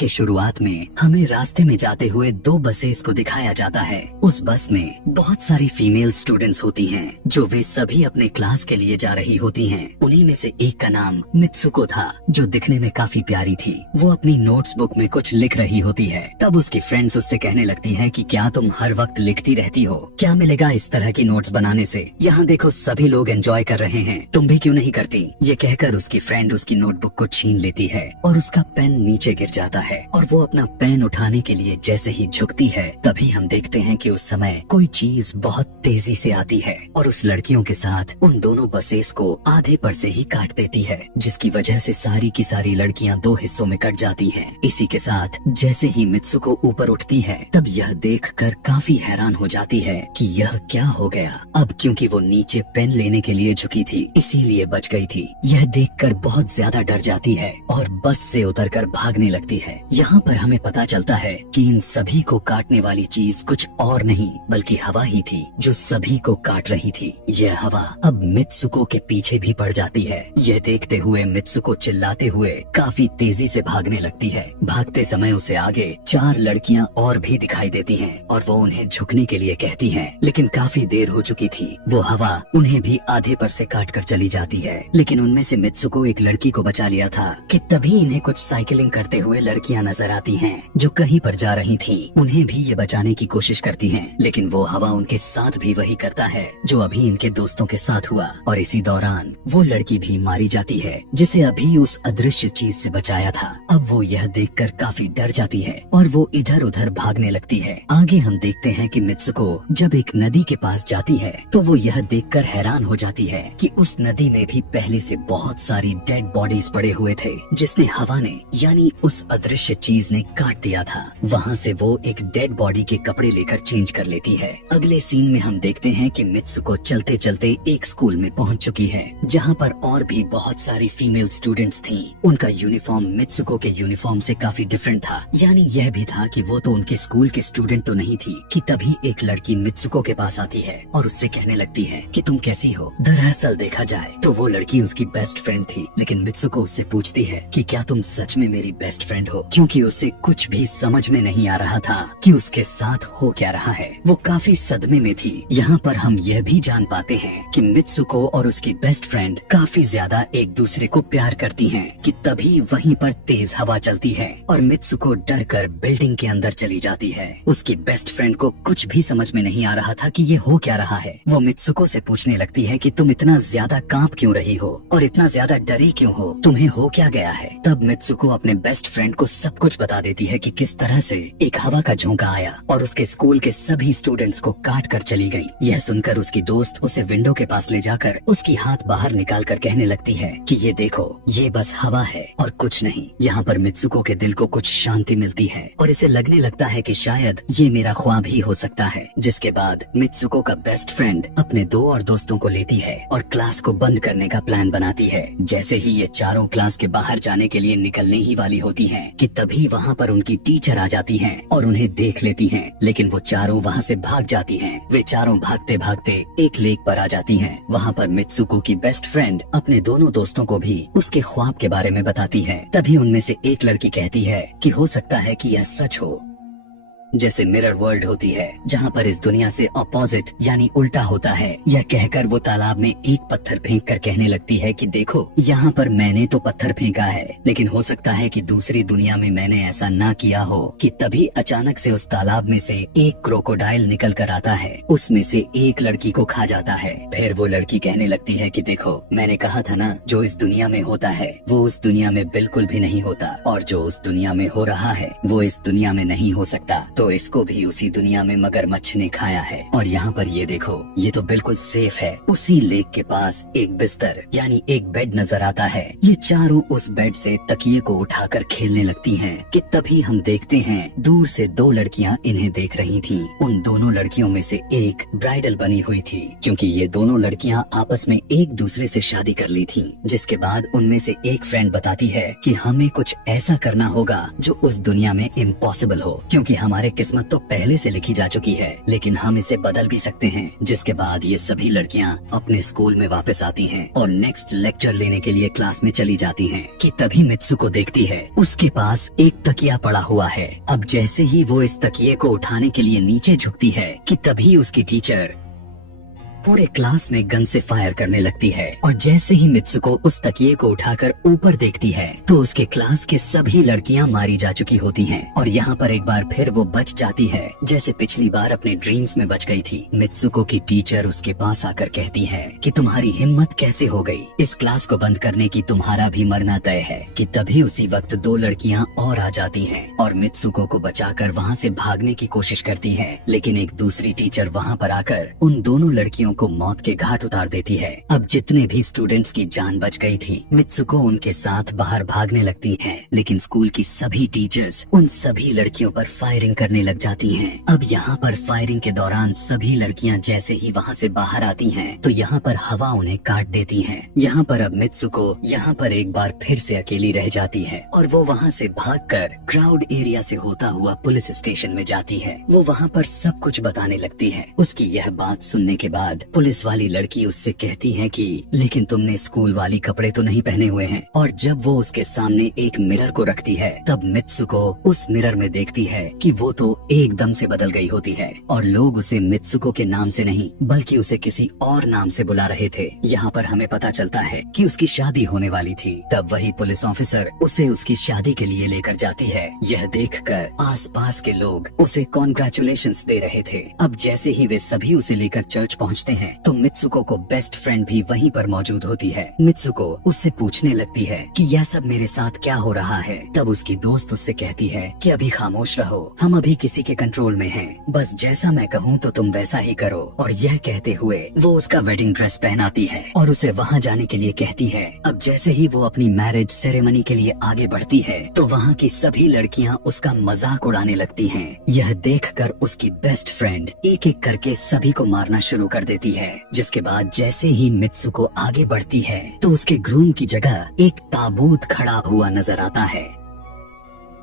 के शुरुआत में हमें रास्ते में जाते हुए दो बसेस को दिखाया जाता है। उस बस में बहुत सारी फीमेल स्टूडेंट्स होती हैं, जो वे सभी अपने क्लास के लिए जा रही होती हैं। उन्हीं में से एक का नाम मित्सुको था, जो दिखने में काफी प्यारी थी। वो अपनी नोट्स बुक में कुछ लिख रही होती है। तब उसकी फ्रेंड्स उससे कहने लगती हैं कि क्या तुम हर वक्त लिखती रहती हो, क्या मिलेगा इस तरह की नोट्स बनाने से। यहाँ देखो सभी लोग एंजॉय कर रहे हैं, तुम भी क्यों नहीं करती। ये कहकर उसकी फ्रेंड उसकी नोटबुक को छीन लेती है और उसका पेन नीचे गिर जाता है। और वो अपना पेन उठाने के लिए जैसे ही झुकती है, तभी हम देखते हैं कि उस समय कोई चीज बहुत तेजी से आती है और उस लड़कियों के साथ उन दोनों बसेस को आधे पर से ही काट देती है, जिसकी वजह से सारी की सारी लड़कियां दो हिस्सों में कट जाती हैं। इसी के साथ जैसे ही मित्सुको ऊपर उठती है, तब यह देखकर काफी हैरान हो जाती है कि यह क्या हो गया। अब क्योंकि वो नीचे पेन लेने के लिए झुकी थी, इसीलिए बच गई थी। यह देखकर बहुत ज्यादा डर जाती है और बस से उतरकर भागने लगती है। यहाँ पर हमें पता चलता है कि इन सभी को काटने वाली चीज कुछ और नहीं बल्कि हवा ही थी, जो सभी को काट रही थी। यह हवा अब मित्सुको के पीछे भी पड़ जाती है। यह देखते हुए मित्सुको चिल्लाते हुए काफी तेजी से भागने लगती है। भागते समय उसे आगे चार लड़कियां और भी दिखाई देती हैं और वो उन्हें झुकने के लिए कहती हैं, लेकिन काफी देर हो चुकी थी। वो हवा उन्हें भी आधे पर से काट कर चली जाती है। लेकिन उनमें से मित्सुको एक लड़की को बचा लिया था कि तभी इन्हें कुछ साइकिलिंग करते हुए लड़कियां नजर आती हैं, जो कहीं पर जा रही थी। उन्हें भी ये बचाने की कोशिश करती हैं, लेकिन वो हवा उनके साथ भी वही करता है जो अभी इनके दोस्तों के साथ हुआ। और इसी दौरान वो लड़की भी मारी जाती है, जिसे अभी उस अदृश्य चीज से बचाया था। अब वो यह देखकर काफी डर जाती है और वो इधर उधर भागने लगती है। आगे हम देखते हैं कि मित्सुको जब एक नदी के पास जाती है, तो वो यह देखकर हैरान हो जाती है कि उस नदी में भी पहले से बहुत सारी डेड बॉडीज पड़े हुए थे, जिसने हवा ने यानी उस अदृश्य चीज ने काट दिया था। वहाँ से वो एक डेड बॉडी के कपड़े लेकर चेंज कर लेती है। अगले सीन में हम देखते हैं कि मित्सुको चलते चलते एक स्कूल में पहुँच चुकी है, जहाँ पर और भी बहुत सारी फीमेल स्टूडेंट्स थीं। उनका यूनिफॉर्म मित्सुको के यूनिफॉर्म से काफी डिफरेंट था। यानी यह भी था कि वो तो उनके स्कूल के स्टूडेंट तो नहीं थी कि तभी एक लड़की मित्सुको के पास आती है और उससे कहने लगती है कि तुम कैसी हो। दरअसल देखा जाए तो वो लड़की उसकी बेस्ट फ्रेंड थी, लेकिन मित्सुको उससे पूछती है कि क्या तुम सच में मेरी बेस्ट फ्रेंड हो, क्योंकि उसे कुछ भी समझ में नहीं आ रहा था कि उसके साथ हो क्या रहा है। वो काफी सदमे में थी। यहाँ पर हम यह भी जान पाते हैं कि मित्सुको और उसकी बेस्ट फ्रेंड काफी ज्यादा एक दूसरे को प्यार करती हैं कि तभी वहीं पर तेज हवा चलती है और मित्सुको डर कर बिल्डिंग के अंदर चली जाती है। उसकी बेस्ट फ्रेंड को कुछ भी समझ में नहीं आ रहा था कि ये हो क्या रहा है। वो मित्सुको से पूछने लगती है कि तुम इतना ज्यादा कांप क्यों रही हो और इतना ज्यादा डरी क्यों हो, तुम्हें हो क्या गया है। तब मित्सुको अपने बेस्ट फ्रेंड को सब कुछ बता देती है कि किस तरह से एक हवा का झोंका आया और उसके स्कूल के सभी स्टूडेंट्स को काट कर चली गई। यह सुनकर उसकी दोस्त उसे विंडो के पास ले जाकर उसकी हाथ बाहर निकाल कर कहने लगती है कि ये देखो, ये बस हवा है और कुछ नहीं। यहाँ पर मित्सुको के दिल को कुछ शांति मिलती है और इसे लगने लगता है कि शायद ये मेरा ख्वाब ही हो सकता है। जिसके बाद मित्सुको का बेस्ट फ्रेंड अपने दो और दोस्तों को लेती है और क्लास को बंद करने का प्लान बनाती है। जैसे ही ये चारों क्लास के बाहर जाने के लिए निकलने ही वाली होती हैं कि तभी वहाँ पर उनकी टीचर आ जाती हैं और उन्हें देख लेती हैं, लेकिन वो चारों वहाँ से भाग जाती हैं। वे चारों भागते भागते एक लेक पर आ जाती हैं। वहाँ पर मित्सुको की बेस्ट फ्रेंड अपने दोनों दोस्तों को भी उसके ख्वाब के बारे में बताती है। तभी उनमें से एक लड़की कहती है कि हो सकता है कि यह सच हो, जैसे मिरर वर्ल्ड होती है जहाँ पर इस दुनिया से अपोजिट यानी उल्टा होता है। यह कहकर वो तालाब में एक पत्थर फेंक कर कहने लगती है कि देखो, यहाँ पर मैंने तो पत्थर फेंका है, लेकिन हो सकता है कि दूसरी दुनिया में मैंने ऐसा ना किया हो। कि तभी अचानक से उस तालाब में से एक क्रोकोडाइल निकल कर आता है, उसमें से एक लड़की को खा जाता है। फिर वो लड़की कहने लगती है कि देखो, मैंने कहा था ना, जो इस दुनिया में होता है वो उस दुनिया में बिल्कुल भी नहीं होता, और जो उस दुनिया में हो रहा है वो इस दुनिया में नहीं हो सकता। तो इसको भी उसी दुनिया में मगरमच्छ ने खाया है। और यहाँ पर ये देखो, ये तो बिल्कुल सेफ है। उसी लेक के पास एक बिस्तर यानी एक बेड नजर आता है। ये चारों उस बेड से तकिए को उठाकर खेलने लगती हैं कि तभी हम देखते हैं दूर से दो लड़कियां इन्हें देख रही थीं। उन दोनों लड़कियों में से एक ब्राइडल बनी हुई थी, क्योंकि ये दोनों लड़कियां आपस में एक दूसरे से शादी कर ली थीं। जिसके बाद उनमें से एक फ्रेंड बताती है कि हमें कुछ ऐसा करना होगा जो उस दुनिया में इम्पॉसिबल हो, क्योंकि हमारे किस्मत तो पहले से लिखी जा चुकी है, लेकिन हम इसे बदल भी सकते हैं। जिसके बाद ये सभी लड़कियां अपने स्कूल में वापस आती हैं और नेक्स्ट लेक्चर लेने के लिए क्लास में चली जाती हैं कि तभी मित्सुको देखती है उसके पास एक तकिया पड़ा हुआ है। अब जैसे ही वो इस तकिए को उठाने के लिए नीचे झुकती है कि तभी उसकी टीचर पूरे क्लास में गन से फायर करने लगती है और जैसे ही मित्सुको उस तकिए को उठाकर ऊपर देखती है तो उसके क्लास के सभी लड़कियां मारी जा चुकी होती हैं और यहाँ पर एक बार फिर वो बच जाती है जैसे पिछली बार अपने ड्रीम्स में बच गई थी। मित्सुको की टीचर उसके पास आकर कहती है कि तुम्हारी हिम्मत कैसे हो गई, इस क्लास को बंद करने की, तुम्हारा भी मरना तय है। कि तभी उसी वक्त दो लड़कियां और आ जाती हैं और मित्सुको को बचाकर वहाँ से भागने की कोशिश करती है, लेकिन एक दूसरी टीचर वहाँ पर आकर उन दोनों लड़कियों को मौत के घाट उतार देती है। अब जितने भी स्टूडेंट्स की जान बच गई थी, मित्सुको उनके साथ बाहर भागने लगती हैं, लेकिन स्कूल की सभी टीचर्स उन सभी लड़कियों पर फायरिंग करने लग जाती हैं। अब यहाँ पर फायरिंग के दौरान सभी लड़कियां जैसे ही वहाँ से बाहर आती हैं, तो यहाँ पर हवा उन्हें काट देती है। यहाँ पर अब मित्सुको यहाँ पर एक बार फिर से अकेली रह जाती है और वो वहाँ से भागकर क्राउड एरिया से होता हुआ पुलिस स्टेशन में जाती है। वो वहाँ पर सब कुछ बताने लगती है। उसकी यह बात सुनने के बाद पुलिस वाली लड़की उससे कहती है कि लेकिन तुमने स्कूल वाली कपड़े तो नहीं पहने हुए हैं। और जब वो उसके सामने एक मिरर को रखती है तब मित्सुको उस मिरर में देखती है कि वो तो एकदम से बदल गई होती है और लोग उसे मित्सुको के नाम से नहीं बल्कि उसे किसी और नाम से बुला रहे थे। यहाँ पर हमें पता चलता है कि उसकी शादी होने वाली थी। तब वही पुलिस ऑफिसर उसे उसकी शादी के लिए लेकर जाती है। यह देखकर आसपास के लोग उसे कॉन्ग्रेचुलेशंस दे रहे थे। अब जैसे ही वे सभी उसे लेकर चर्च पहुँचते हैं तो मित्सुको को बेस्ट फ्रेंड भी वहीं पर मौजूद होती है। मित्सुको उससे पूछने लगती है कि यह सब मेरे साथ क्या हो रहा है। तब उसकी दोस्त उससे कहती है कि अभी खामोश रहो, हम अभी किसी के कंट्रोल में हैं, बस जैसा मैं कहूँ तो तुम वैसा ही करो। और यह कहते हुए वो उसका वेडिंग ड्रेस पहनाती है और उसे वहाँ जाने के लिए कहती है। अब जैसे ही वो अपनी मैरिज सेरेमनी के लिए आगे बढ़ती है तो वहाँ की सभी लड़कियाँ उसका मजाक उड़ाने लगती हैं। यह देखकर उसकी बेस्ट फ्रेंड एक एक करके सभी को मारना शुरू कर देती है। जिसके बाद जैसे ही मित्सुको आगे बढ़ती है तो उसके ग्रूम की जगह एक ताबूत खड़ा हुआ नजर आता है।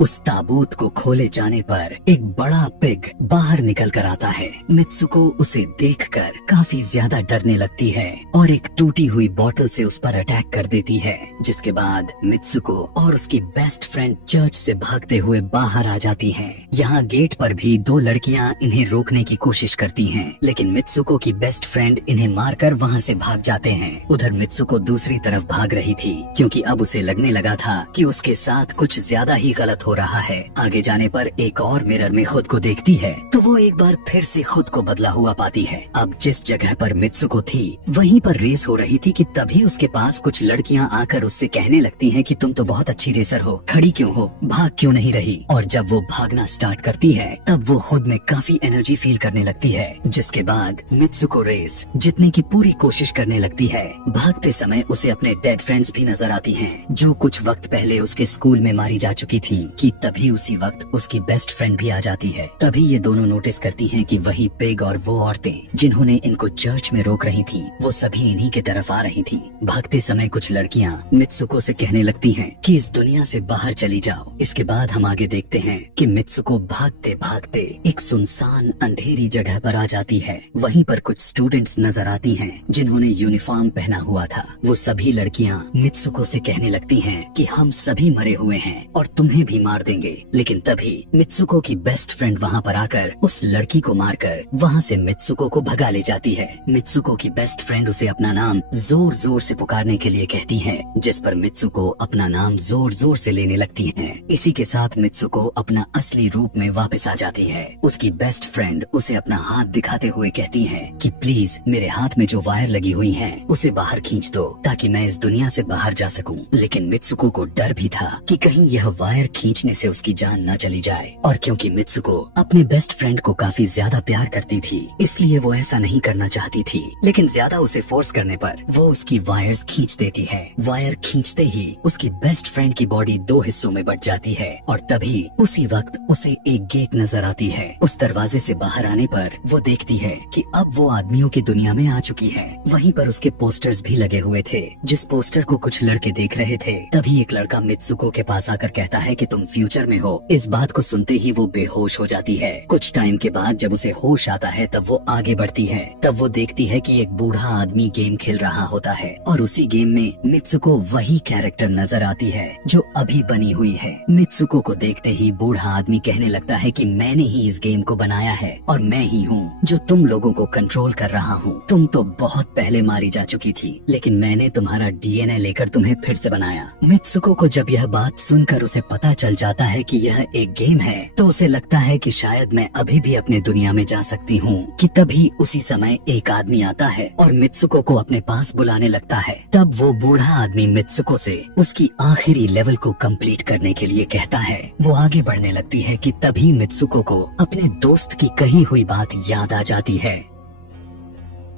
उस ताबूत को खोले जाने पर एक बड़ा पिग बाहर निकल कर आता है। मित्सुको उसे देखकर काफी ज्यादा डरने लगती है और एक टूटी हुई बोतल से उस पर अटैक कर देती है। जिसके बाद मित्सुको और उसकी बेस्ट फ्रेंड चर्च से भागते हुए बाहर आ जाती हैं। यहाँ गेट पर भी दो लड़कियाँ इन्हें रोकने की कोशिश करती हैं, लेकिन मित्सुको की बेस्ट फ्रेंड इन्हें मारकर वहाँ से भाग जाते हैं। उधर मित्सुको दूसरी तरफ भाग रही थी क्योंकि अब उसे लगने लगा था कि उसके साथ कुछ ज्यादा ही गलत हो रहा है। आगे जाने पर एक और मिरर में खुद को देखती है तो वो एक बार फिर से खुद को बदला हुआ पाती है। अब जिस जगह पर मित्सुको थी वहीं पर रेस हो रही थी कि तभी उसके पास कुछ लड़कियां आकर उससे कहने लगती हैं कि तुम तो बहुत अच्छी रेसर हो, खड़ी क्यों हो, भाग क्यों नहीं रही। और जब वो भागना स्टार्ट करती है तब वो खुद में काफी एनर्जी फील करने लगती है। जिसके बाद मित्सुको रेस जीतने की पूरी कोशिश करने लगती है। भागते समय उसे अपने डेड फ्रेंड्स भी नजर आती हैं जो कुछ वक्त पहले उसके स्कूल में मारी जा चुकी थी। कि तभी उसी वक्त उसकी बेस्ट फ्रेंड भी आ जाती है। तभी ये दोनों नोटिस करती हैं कि वही पिग और वो औरतें जिन्होंने इनको चर्च में रोक रही थी वो सभी इन्हीं के तरफ आ रही थी। भागते समय कुछ लड़कियां मित्सुको से कहने लगती हैं कि इस दुनिया से बाहर चली जाओ। इसके बाद हम आगे देखते हैं कि मित्सुको भागते भागते एक सुनसान अंधेरी जगह पर आ जाती है। वहीं पर कुछ स्टूडेंट्स नजर आती हैं जिन्होंने यूनिफॉर्म पहना हुआ था। वो सभी लड़कियां मित्सुको से कहने लगती हैं कि हम सभी मरे हुए हैं और तुम्हें भी मार देंगे। लेकिन तभी मित्सुको की बेस्ट फ्रेंड वहाँ पर आकर उस लड़की को मारकर वहाँ से मित्सुको को भगा ले जाती है। मित्सुको की बेस्ट फ्रेंड उसे अपना नाम जोर जोर से पुकारने के लिए कहती है, जिस पर मित्सुको अपना नाम जोर जोर से लेने लगती है। इसी के साथ मित्सुको अपना असली रूप में वापस आ जाती है। उसकी बेस्ट फ्रेंड उसे अपना हाथ दिखाते हुए कहती है कि प्लीज मेरे हाथ में जो वायर लगी हुई है उसे बाहर खींच दो ताकि मैं इस दुनिया से बाहर जा सकूं। लेकिन मित्सुको को डर भी था कि कहीं यह वायर खींचने से उसकी जान न चली जाए। और क्योंकि मित्सुको अपने बेस्ट फ्रेंड को काफी ज्यादा प्यार करती थी इसलिए वो ऐसा नहीं करना चाहती थी, लेकिन ज्यादा उसे फोर्स करने पर वो उसकी वायर्स खींच देती है। वायर खींचते ही उसकी बेस्ट फ्रेंड की बॉडी दो हिस्सों में बट जाती है और तभी उसी वक्त उसे एक गेट नजर आती है। उस दरवाजे से बाहर आने पर वो देखती है कि अब वो आदमियों की दुनिया में आ चुकी है। वहीं पर उसके पोस्टर्स भी लगे हुए थे। जिस पोस्टर को कुछ लड़के देख रहे थे तभी एक लड़का मित्सुको के पास आकर कहता है कि तुम फ्यूचर में हो। इस बात को सुनते ही वो बेहोश हो जाती है। कुछ टाइम के बाद जब उसे होश आता है तब वो आगे बढ़ती है। तब वो देखती है कि एक बूढ़ा आदमी गेम खेल रहा होता है और उसी गेम में मित्सुको वही कैरेक्टर नजर आती है जो अभी बनी हुई है। मित्सुको को देखते ही बूढ़ा आदमी कहने लगता है कि मैंने ही इस गेम को बनाया है और मैं ही हूँ जो तुम लोगों को कंट्रोल कर रहा हूँ। तुम तो बहुत पहले मारी जा चुकी थी, लेकिन मैंने तुम्हारा डीएनए लेकर तुम्हें फिर से बनाया। मित्सुको को जब यह बात सुनकर उसे पता चल जाता है कि यह एक गेम है तो उसे लगता है कि शायद मैं अभी भी अपने दुनिया में जा सकती हूँ कि तभी उसी समय एक आदमी आता है और मित्सुको को अपने पास बुलाने लगता है। तब वो बूढ़ा आदमी मित्सुको से उसकी आखिरी लेवल को कंप्लीट करने के लिए कहता है। वो आगे बढ़ने लगती है कि तभी मित्सुको को अपने दोस्त की कही हुई बात याद आ जाती है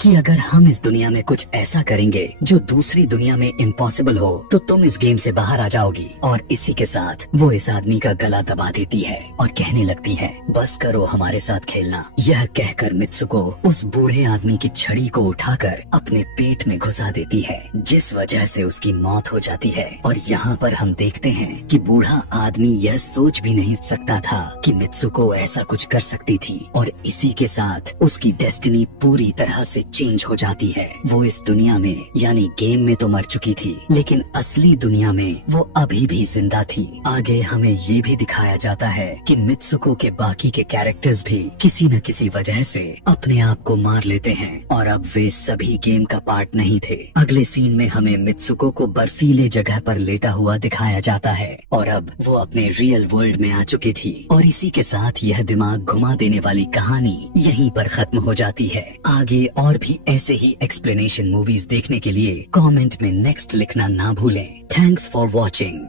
कि अगर हम इस दुनिया में कुछ ऐसा करेंगे जो दूसरी दुनिया में इम्पॉसिबल हो तो तुम इस गेम से बाहर आ जाओगी। और इसी के साथ वो इस आदमी का गला दबा देती है और कहने लगती है बस करो हमारे साथ खेलना। यह कहकर मित्सुको उस बूढ़े आदमी की छड़ी को उठाकर अपने पेट में घुसा देती है, जिस वजह से उसकी मौत हो जाती है। और यहाँ पर हम देखते हैं कि बूढ़ा आदमी यह सोच भी नहीं सकता था कि मित्सुको ऐसा कुछ कर सकती थी और इसी के साथ उसकी डेस्टिनी पूरी तरह से चेंज हो जाती है। वो इस दुनिया में यानी गेम में तो मर चुकी थी, लेकिन असली दुनिया में वो अभी भी जिंदा थी। आगे हमें ये भी दिखाया जाता है कि मित्सुको के बाकी के कैरेक्टर्स भी किसी न किसी वजह से अपने आप को मार लेते हैं और अब वे सभी गेम का पार्ट नहीं थे। अगले सीन में हमें मित्सुको को बर्फीले जगह पर लेटा हुआ दिखाया जाता है और अब वो अपने रियल वर्ल्ड में आ चुकी थी। और इसी के साथ यह दिमाग घुमा देने वाली कहानी यहीं पर खत्म हो जाती है। आगे और भी ऐसे ही एक्सप्लेनेशन मूवीज देखने के लिए कमेंट में नेक्स्ट लिखना ना भूलें। Thanks for watching.